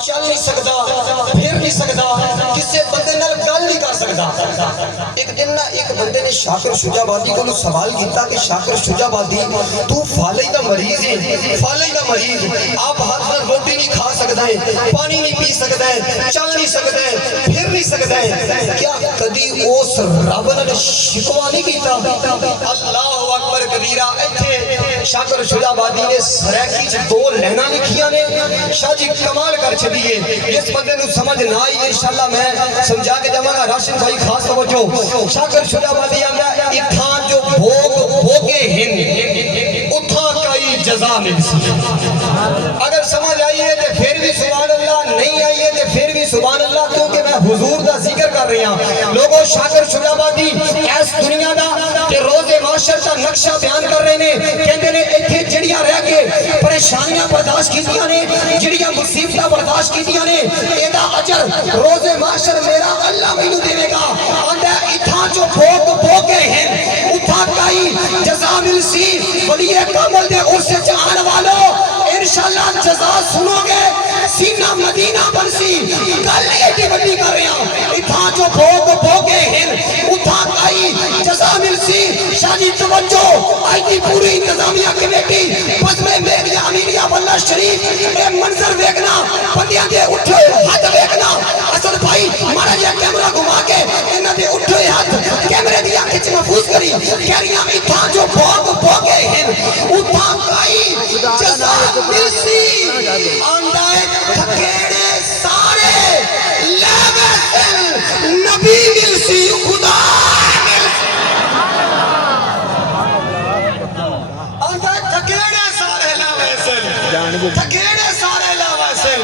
چل نہیں سکتا پھر نہیں سکتا کسے بندے نال گل نہیں کر سکتا ایک دن نا ایک بندے نے شاکر شجاع آبادی کو سوال کیتا کہ شاکر شجاع آبادی تو فالج دا مریض ہے فالج دا مریض آپ ہاتھ نال روٹی نہیں کھا سکتا ہے پانی نہیں پی سکتا ہے چل نہیں سکتا ہے پھر نہیں سکتا ہے کیا کدی اس رب نے شکوا نہیں کیتا اللہ اکبر کبیرہ ایتھے شاکر شجاع آبادی نے سریکی چ دو لہنا لکھیاں نے شاہ جی کمال کر چھڑیے اس بندے نو سمجھ نہ آئی انشاءاللہ میں سمجھا کے جاواں گا راشد بھائی خاص توجہ شاکر شجاع آبادی آندا اتھاں جو بھوگے ہن اتھاں کئی جزا ملسی اگر سمجھ آئیے تو پھر بھی سبحان اللہ نہیں آئیے تو پھر بھی سبحان اللہ کیونکہ میں حضور دا ذکر کر رہی ہوں لوگوں شاکر شجاع آبادی اس دنیا دا کہ روز معاشر دا نقشہ بیان کر رہے نے کہندے نے ایتھے جڑیاں رہ کے پریشانیاں برداشت کیتیاں نے جڑیاں مصیبتاں برداشت کیتیاں نے ایدا اجر روز معاشر میرا اللہ مینوں دے گا آندا اتھاں جو بھوگے ہیں اتھاں کئی جزا ملسی ولی کامل دے عرصے چ آن والو انشاءاللہ جزا سنو گے سینہ مدینہ بنسی گل ایڈی بڑی کر رہے ہیں اتھاں جو بھوگے ہیں اتھاں کئی جزا ملسی شاہ جی توجہ آئی دی پوری انتظامیہ کمیٹی بس میں میریا امیریہ واللہ شریف اے منظر ویکنا بندیاں دے اٹھے ہاتھ ویکنا اصل بھائی مارا جا کیمرہ گھما کے انہاں دے اٹھے ہاتھ کیمرے دیا کچھ محفوظ کری کہہ رہی ہیں اتھاں جو بھوگے ہیں اتھاں کئی جزا ملسی آندائے تھکیڑے سارے لیویسل نبی ملسی خدا آندائے تھکیڑے سارے لیویسل تھکیڑے سارے لیویسل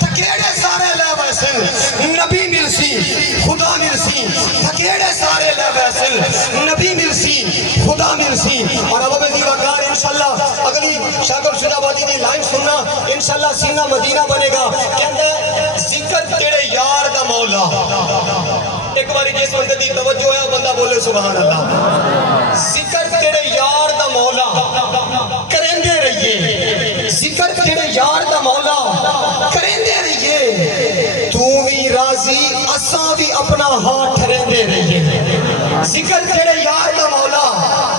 تھکیڑے سارے لیویسل نبی ملسی خدا ملسی تھکیڑے سارے لیویسل نبی ملسی خدا ملسی اور اب میں دیوکار انشاءاللہ اگلی شاکر شجاع آبادی دی لائن سننا انشاءاللہ سینہ مدینہ بنے گا کہندے ذکر تیرے یار دا مولا ایک باری جس بندے دی توجہ ہے بندہ بولے سبحان اللہ ذکر تیرے یار دا مولا کرندے رہیے ذکر تیرے یار دا مولا کرندے رہیے تو بھی راضی اساں بھی اپنا ہاتھ ٹھہرندے رہیے ذکر تیرے یار دا مولا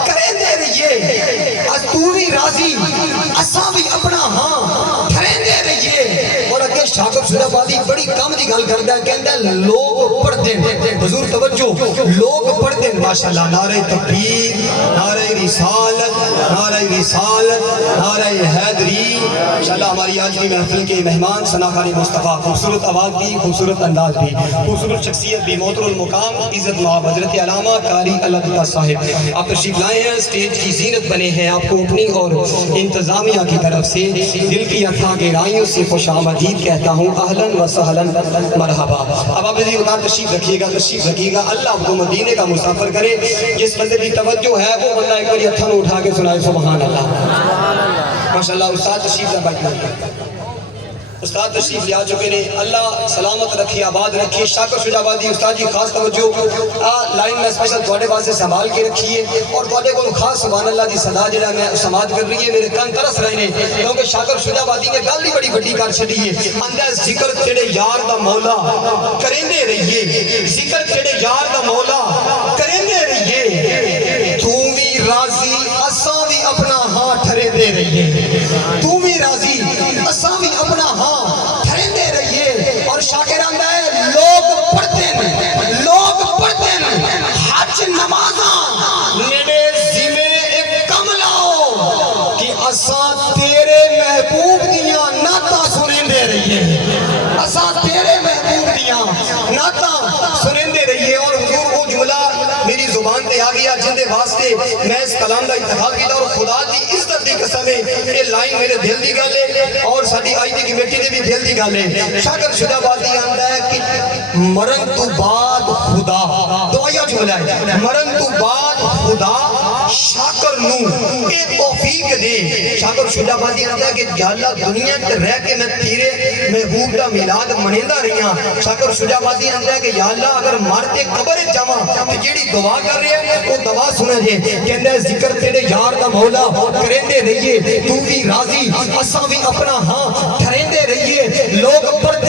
کرندے رہیے تو بھی راضی اساں بھی اپنا ہاں ٹھہرندے رہیے اور اگے شاکر شجاع آبادی بڑی کم دی گل کردا ہے کہندا لوگ پڑھتے حضور توجہ لوگ پڑھتے ماشاءاللہ نعرہ تکبیر نعرہ رسالت نعرہ رسالت نعرہ حیدری انشاءاللہ ہماری آج کی محفل کے مہمان ثنا خان مصطفیٰ خوبصورت آواز بھی خوبصورت انداز بھی خوبصورت شخصیت بھی محترم المقام عزت مآب حضرت علامہ قاری اللہ صاحب آپ تشریف لائے ہیں اسٹیج کی زینت بنے ہیں آپ کو اپنی اور انتظامیہ کی طرف سے دل کی اتھاں گہرائیوں سے خوش آمدید کہتا ہوں اہلاً و سہلاً مرحبا اب آپ بھی وقت تشریف رکھیے گا اللہ آپ کو مدینے کا مسافر کرے جس بندے کی توجہ ہے وہ بندہ ایک باری اتھاں اٹھا کے سنائے سبحان اللہ ماشاءاللہ استاد تشریف لائے استاد تشریف لے آ چکے نے اللہ سلامت رکھے آباد رکھے شاکر شجاع آبادی استاد جی خاص توجہ لائن میں اسپیشل تھوڑے واسطے سنبھال کے رکھیے اور تھوڑے کو خاص سبحان اللہ دی صدا جڑا میں سماعت کر رہی ہے میرے کان ترس رہے نے کیونکہ شاکر شجاع آبادی نے گل ہی بڑی بڑی کر چھڈی ہے اندر ذکر تیرے یار دا مولا کریندے رہیے ذکر تیرے یار دا مولا کریندے رہیے تو بھی راضی اساں بھی اپنا ہاں ٹھہرندے رہیے تو بھی راضی اساں بھی اپنا ہاں ٹھہرندے رہیے اور شاکر آندا ہے لوگ پڑھتے ہیں حج نمازاں نیڑے ذمے ایک کم لاؤ کہ اساں تیرے محبوب دیاں نعتاں سنندے رہیے اساں تیرے محبوب دیاں نعتاں سنندے رہیے اور حضور وہ جملہ میری زبان پہ آ گیا جن دے واسطے میں اس کلام کا انتخاب کیا اور خدا دی عزت دی قسم ہے یہ لائن میرے دل دی گل ہے اور ساری آئی دی کمیٹی دی بھی دل دی گل ہے شاکر شجاع آبادی آندا ہے کہ مرن تو بعد خدا دعائیہ جملہ ہے مرن تو بعد خدا شاکر نو اے توفیق دے شاکر شجاع آبادی آندا ہے کہ یا اللہ دنیا تے رہ کے میں تیرے محبوب دا میلاد منیندا رہیاں شاکر شجاع آبادی آندا ہے کہ یا اللہ اگر مرتے قبر جاواں تے جیڑی دعا کر رہے ہیں وہ دعا سنے جے کہندے ذکر تیرے یار دا مولا کریندے رہیے تو بھی راضی اساں بھی اپنا ہاں ٹھہرندے رہیے لوگ پڑھتے